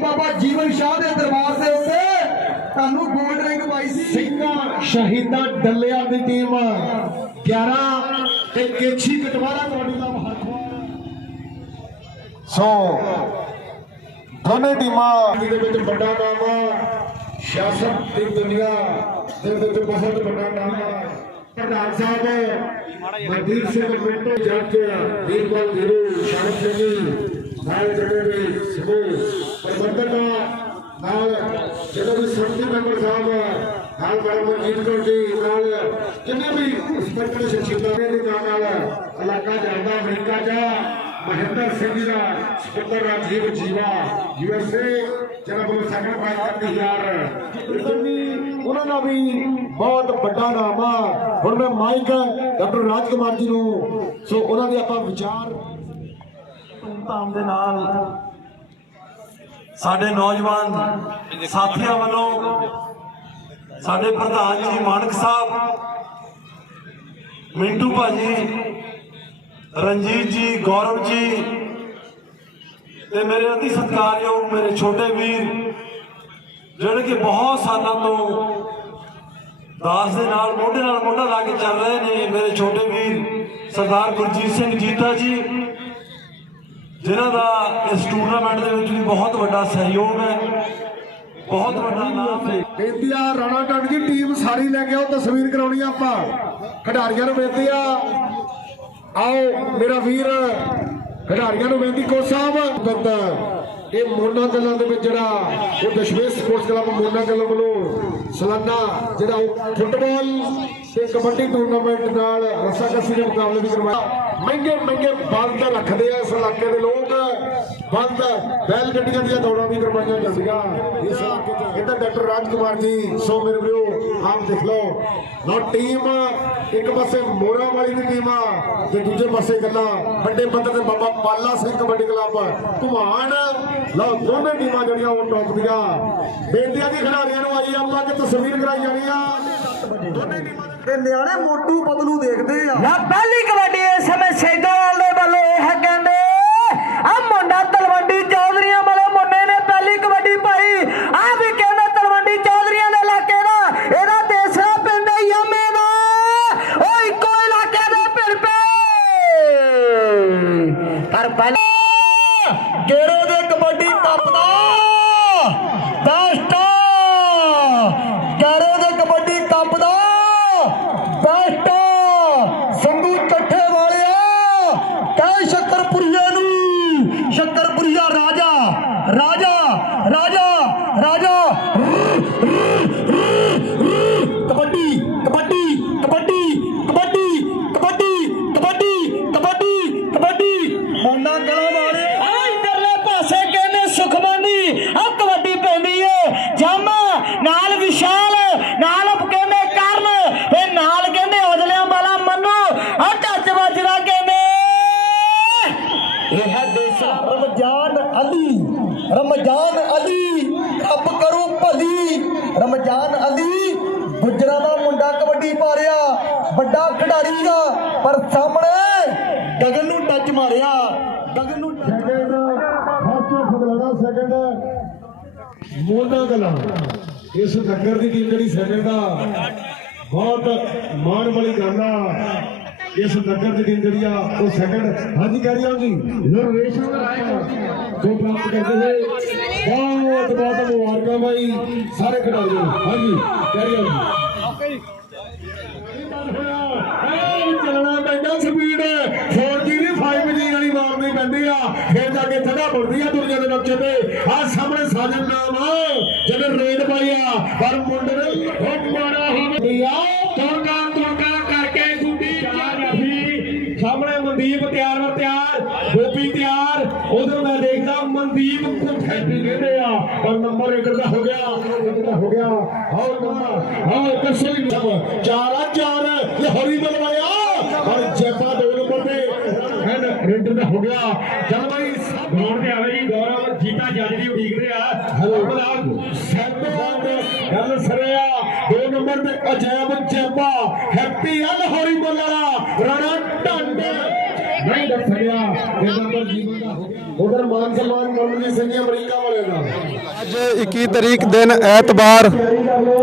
ਬਾਬਾ ਜੀਵਨ ਸ਼ਾਹ ਦੇ ਦਰਬਾਰ ਦੇ ਉੱਤੇ ਤੁਹਾਨੂੰ ਗੋਲਡ ਰਿੰਗ ਪਾਈ ਸੀ। ਸਿੰਘਾਂ ਸ਼ਹੀਦਾਂ ਡੱਲਿਆਂ ਦੀ ਟੀਮ 11 ਤੇ ਕੇਛੀ ਕਟਵਾਰਾ ਤੁਹਾਡੀ ਦਾ ਹੱਥ ਸੋ ਦੋਨੇ ਟੀਮਾਂ ਦੇ ਵਿੱਚ ਵੱਡਾ ਨਾਮ ਆ ਸਿਆਸਤ ਦੀ ਦੁਨੀਆ ਦੇ ਵਿੱਚ ਬਹੁਤ ਵੱਡਾ ਨਾਮ ਆ। ਪ੍ਰਧਾਨ ਸਾਹਿਬ ਮਨਦੀਪ ਸਿੰਘ ਮਿੰਟੋ ਜੱਜ ਵੀਰਪਾਲ ਗੁਰੂ ਸ਼ਾਮ ਸਿੰਘ ਨਾਲ ਜਿਹੜੇ ਵੀ ਸਮੂਹ ਪ੍ਰਬੰਧਕਾਂ ਨਾਲ ਜਿਹੜੇ ਵੀ ਸੰਮਤੀ ਮੈਂਬਰ ਸਾਹਿਬ ਨਾਲ ਮੈਡਮ ਮਨਜੀਤ ਕੌਰ ਨਾਲ ਜਿੰਨੇ ਵੀ ਸਪੈਸ਼ਲ ਸ਼ਖਸੀਅਤਾਂ ਦੇ ਨਾਲ ਨਾਲ ਇਲਾਕਾ ਜਾਂਦਾ ਅਮਰੀਕਾ ਜਾ ਮਹਿੰਦਰ ਸਿੰਘ ਦਾ ਸਪੁੱਤਰ ਰਾਜੀਵ ਜੀਵਾ ਯੂਐਸਏ ਜਿਹਨਾਂ ਸੈਕੰਡ ਪ੍ਰਾਈਜ਼ ਕਰਦੇ ਯਾਰ ਉਹਨਾਂ ਦਾ ਵੀ ਬਹੁਤ ਵੱਡਾ ਨਾਮ ਆ ਹੁਣ ਮੈਂ ਮਾਈਕ ਡਾਕਟਰ ਰਾਜ ਕੁਮਾਰ ਜੀ ਨੂੰ ਸੋ ਉਹਨਾਂ ਦੇ ਆਪਾਂ ਵਿਚਾਰ ਧੂਮਧਾਮ ਦੇ ਨਾਲ ਸਾਡੇ ਨੌਜਵਾਨ ਸਾਥੀਆਂ ਵੱਲੋਂ ਸਾਡੇ ਪ੍ਰਧਾਨ ਜੀ ਮਾਨਕ ਸਾਹਿਬ, ਮਿੰਟੂ ਭਾਜੀ, ਰਣਜੀਤ ਜੀ, ਗੌਰਵ ਜੀ ਤੇ ਮੇਰੇ ਅਤੀ ਸਤਿਕਾਰਯੋਗ ਮੇਰੇ ਛੋਟੇ ਵੀਰ, ਜਿਹੜੇ ਕਿ ਬਹੁਤ ਸਾਲਾਂ ਤੋਂ ਦਾਸ ਦੇ ਨਾਲ, ਮੋਢੇ ਨਾਲ ਮੋਢਾ ਲਾ ਕੇ ਚੱਲ ਰਹੇ ਨੇ, ਮੇਰੇ ਛੋਟੇ ਵੀਰ ਸਰਦਾਰ ਗੁਰਜੀਤ ਸਿੰਘ ਜੀਤਾ ਜੀ ਜਿਨ੍ਹਾਂ ਦਾ ਇਸ ਟੂਰਨਾਮੈਂਟ ਦੇ ਵਿੱਚ ਵੀ ਬਹੁਤ ਵੱਡਾ ਸਹਿਯੋਗ ਹੈ। ਬਹੁਤ ਵੱਡਾ ਨਾਮ ਹੈ। ਬੇਨਤੀ ਆ, ਰਾਣਾ ਟੱਡ ਦੀ ਟੀਮ ਸਾਰੀ ਲੈ ਕੇ ਆਓ, ਤਸਵੀਰ ਕਰਾਉਣੀ ਆਪਾਂ। ਖਿਡਾਰੀਆਂ ਨੂੰ ਬੇਨਤੀ ਆ। ਆਓ, ਮੇਰਾ ਵੀਰ। ਖਿਡਾਰੀਆਂ ਨੂੰ ਬੇਨਤੀ ਕੋ ਸਾਹਿਬ। ਇਹ ਮੋਨਾ ਕਲਾਂ ਦੇ ਵਿੱਚ ਜਿਹੜਾ ਉਹ ਦਸ਼ਮੇਸ਼ ਸਪੋਰਟਸ ਕਲੱਬ ਮੋਨਾ ਕਲਾਂ ਵੱਲੋਂ ਸਾਲਾਨਾ ਜਿਹੜਾ ਉਹ ਫੁੱਟਬਾਲ ਤੇ ਕਬੱਡੀ ਟੂਰਨਾਮੈਂਟ ਨਾਲ ਰੱਸਾਕੱਸੀ ਦੇ ਮੁਕਾਬਲੇ ਵੀ ਕਰਵਾਇਆ। ਮਹਿੰਗੇ ਮਹਿੰਗੇ ਬੰਦ ਰੱਖਦੇ ਆ ਇਸ ਇਲਾਕੇ ਦੇ ਲੋਕ। ਬੰਦ ਬੈਲ ਗੱਡੀਆਂ ਦੀਆਂ ਦੌੜਾਂ ਵੀ ਕਰਵਾਈਆਂ ਜਾਂਦੀਆਂ। ਇਸ ਇਲਾਕੇ 'ਚ ਇਹਦਾ ਡਾਕਟਰ ਰਾਜਕੁਮਾਰ ਜੀ, ਸੋ ਮੇਰੇ ਆਪ ਦੇਖ ਲਓ। ਲੋ ਟੀਮ ਇੱਕ ਪਾਸੇ ਮੋਰਾ ਵਾਲੀ ਦੀ ਟੀਮ ਆ ਤੇ ਦੂਜੇ ਪਾਸੇ ਗੱਲਾਂ ਵੱਡੇ ਪੱਧਰ ਤੇ ਬਾਬਾ ਪਾਲਾ ਸਿੰਘ ਕਬੱਡੀ ਕਲੱਬ ਘੁਮਾਣ ਲਓ ਦੋਨੇ ਟੀਮਾਂ ਜਿਹੜੀਆਂ ਉਹ ਟੌਪ ਦੀਆਂ। ਬੇਟੀਆਂ ਦੇ ਖਿਡਾਰੀਆਂ ਨੂੰ ਆਈ ਆਪਾਂ ਕਿ ਤਸਵੀਰ ਕਰਾਈ ਜਾਣੀ ਆ। ਦੋਨੇ ਟੀਮਾਂ ਦੇ ਤੇ ਨਿਆਣੇ ਮੋਟੂ ਬਦਲੂ ਦੇਖਦੇ ਆ। ਨਾ ਪਹਿਲੀ ਕਬੱਡੀ ਇਸ ਸਮੇਂ ਸੈਦੋਵਾਲ ਦੇ ਵੱਲੋਂ ਇਹ ਆ ਮੁੰਡਾ ਤਲਵੰਡੀ ਚੌਧਰੀਆਂ ਵਾਲੇ ਮੁੰਡੇ ਨੇ ਪਹਿਲੀ ਕਬੱਡੀ ਪਾਈ ਆ ਵੀ ਕਹਿੰਦੇ ਤਲਵੰਡੀ ਚੌਧਰੀਆਂ ਦੇ ਇਲਾਕੇ ਦਾ ਇਹਦਾ ਦੇਸਰਾ ਪਿੰਡ ਹੈ ਯਾਮੇ ਦਾ ਉਹ ਇੱਕੋ ਇਲਾਕੇ ਦੇ ਪਿੰਡ ਪੇ ਪਰ ਪਹਿਲੇ। ਗੇਰੋ ਦੇ ਕਬੱਡੀ ਕੱਪ ਦਾ ਰਮਜ਼ਾਨ ਅਲੀ ਰਮਜ਼ਾਨ ਅਲੀ ਰੱਬ ਕਰੂ ਭਲੀ ਰਮਜ਼ਾਨ ਅਲੀ ਗੁਜਰਾਂ ਦਾ ਮੁੰਡਾ ਕਬੱਡੀ ਪਾ ਰਿਹਾ ਵੱਡਾ ਖਿਡਾਰੀ ਦਾ ਪਰ ਸਾਹਮਣੇ ਗਗਨ ਨੂੰ ਟੱਚ ਮਾਰਿਆ ਗਗਨ ਨੂੰ touch second first Phaglana second Mona Kalan ਇਸ ਨਗਰ ਦੀ ਟੀਮ ਜਿਹੜੀ ਸੈਕਿੰਡ ਆ ਬਹੁਤ ਮਾਣ ਵਾਲੀ ਗੱਲ ਆ। ਇਸ ਨਗਰ ਦੀ ਜਿਹੜੀ ਆ, ਉਹ ਸੈਕਿੰਡ ਹਾਂਜੀ ਕਹਿ ਰਹੀ ਆ ਜੀ? ਨਰਵੇਸ਼ਨ ਰਾਏ ਜੋ ਪ੍ਰਾਪਤ ਕਰਦੇ ਹੋਏ ਬਹੁਤ ਬਹੁਤ ਮੁਬਾਰਕਾਂ ਬਾਈ, ਸਾਰੇ ਖਿਡਾਰੀਆਂ ਨੂੰ। ਹਾਂਜੀ, ਕਹਿ ਰਹੀ ਆ ਜੀ। ਚੱਲਣਾ ਪੈਂਦਾ ਸਪੀਡ 4G ਦੀ 5G ਵਾਲੀ ਮਾਰਨੀ ਪੈਂਦੀ ਆ। ਫੇਰ ਜਾ ਕੇ ਥੜਾ ਮੁੜਦੀ ਆ ਦੁਨੀਆ ਦੇ ਨਕਸ਼ੇ ਤੇ। ਆ ਸਾਹਮਣੇ ਸਾਜਨ ਨਾਮ ਆ ਜਦੋਂ ਰੇਡ ਪਾਈ ਆ। ਪਰ ਮੁੰਡੇ ਨੇ ਹੁੱਕ ਮਾਰਾ ਹੁੰਦੀ ਆ ਤਿਆਰ ਗੋਪੀ ਤਿਆਰ। ਉਧਰ ਮੈਂ ਦੇਖਦਾ ਮਨਦੀਪ ਵੀ ਕਹਿੰਦੇ ਆ। ਪਰ ਨੰਬਰ ਇੱਕ ਦਾ ਹੋ ਗਿਆ ਇੱਕ ਦਾ ਹੋ ਗਿਆ। ਆਓ ਨੰਬਰ ਕੱਸੇ ਵੀ ਨੰਬਰ ਚਾਰ ਆ ਚਾਰ। ਲਾਹੌਰੀ ਬਲਵਾਇਆ ਪਰ ਜੈਪਾ ਦੋ ਨੰਬਰ ਤੇ ਹੈਨ ਰੇਡ ਦਾ ਹੋ ਗਿਆ। ਚਲ ਬਾਈ ਗਰਾਊਂਡ ਤੇ ਆਵੇ ਜੀ ਗੌਰਵ ਜੀਤਾ ਜੱਜ ਦੀ ਉਡੀਕ ਰਿਹਾ ਹੈਲੋ। ਸੈਂਟਰ ਗੱਲ ਸਰਿਆ ਦੋ ਨੰਬਰ ਤੇ ਅਜੈਬ ਜੈਪਾ। ਹੈਪੀ ਆ ਲਾਹੌਰੀ ਬੋਲਣਾ ਰਾਣਾ ਢੰਡ। ਨਹੀਂ ਦੱਸ ਗਿਆ ਇਹ ਨੰਬਰ ਜੀਵਨ ਦਾ ਹੋ ਗਿਆ। ਉਧਰ ਮਾਨ ਸਨਮਾਨ ਮਨਮੀਤ ਸਿੰਘ ਅਮਰੀਕਾ ਵਾਲੇ ਦਾ। ਅੱਜ 21 ਤਰੀਕ ਦਿਨ ਐਤਵਾਰ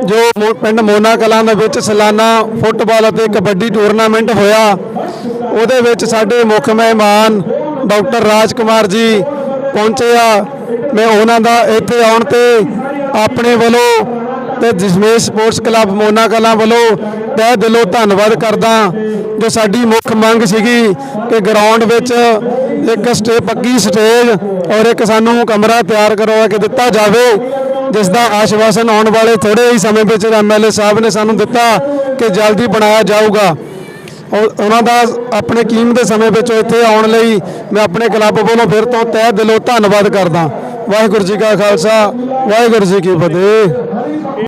ਜੋ ਮੋ- ਪਿੰਡ ਮੋਨਾ ਕਲਾਂ ਦੇ ਵਿੱਚ ਸਾਲਾਨਾ ਫੁੱਟਬਾਲ ਅਤੇ ਕਬੱਡੀ ਟੂਰਨਾਮੈਂਟ ਹੋਇਆ। ਉਹਦੇ ਵਿੱਚ ਸਾਡੇ ਮੁੱਖ ਮਹਿਮਾਨ ਡਾਕਟਰ ਰਾਜ ਕੁਮਾਰ ਜੀ ਪਹੁੰਚੇ ਆ। ਮੈਂ ਉਹਨਾਂ ਦਾ ਇੱਥੇ ਆਉਣ ਤੇ ਆਪਣੇ ਵੱਲੋਂ ਤੇ ਜਸਮੇਸ਼ ਸਪੋਰਟਸ ਕਲੱਬ ਮੋਨਾ ਕਲਾਂ ਵੱਲੋਂ ਤਹਿ ਦਿਲੋਂ ਧੰਨਵਾਦ ਕਰਦਾ ਜੋ ਸਾਡੀ ਮੁੱਖ ਮੰਗ ਸੀਗੀ ਕਿ ਗਰਾਊਂਡ ਵਿੱਚ ਇੱਕ ਸਟੇ, ਪੱਕੀ ਸਟੇਜ ਔਰ ਇੱਕ ਸਾਨੂੰ ਕਮਰਾ ਤਿਆਰ ਕਰਵਾ ਕੇ ਦਿੱਤਾ ਜਾਵੇ, ਜਿਸ ਦਾ ਆਸ਼ਵਾਸਨ ਆਉਣ ਵਾਲੇ ਥੋੜੇ ਹੀ ਸਮੇਂ ਵਿੱਚ ਐਮਐਲਏ ਸਾਹਿਬ ਨੇ ਸਾਨੂੰ ਦਿੱਤਾ ਕਿ ਜਲਦੀ ਬਣਾਇਆ ਜਾਊਗਾ। ਔਰ ਉਹਨਾਂ ਦਾ ਆਪਣੇ ਕੀਮਤ ਦੇ ਸਮੇਂ ਵਿੱਚ ਇੱਥੇ ਆਉਣ ਲਈ ਮੈਂ ਆਪਣੇ ਕਲੱਬ ਵੱਲੋਂ ਫਿਰ ਤੋਂ ਤਹਿ ਦਿਲੋਂ ਧੰਨਵਾਦ ਕਰਦਾ। ਵਾਹਿਗੁਰੂ ਜੀ ਕਾ ਖਾਲਸਾ, ਵਾਹਿਗੁਰੂ ਜੀ ਕੀ ਫਤਿਹ।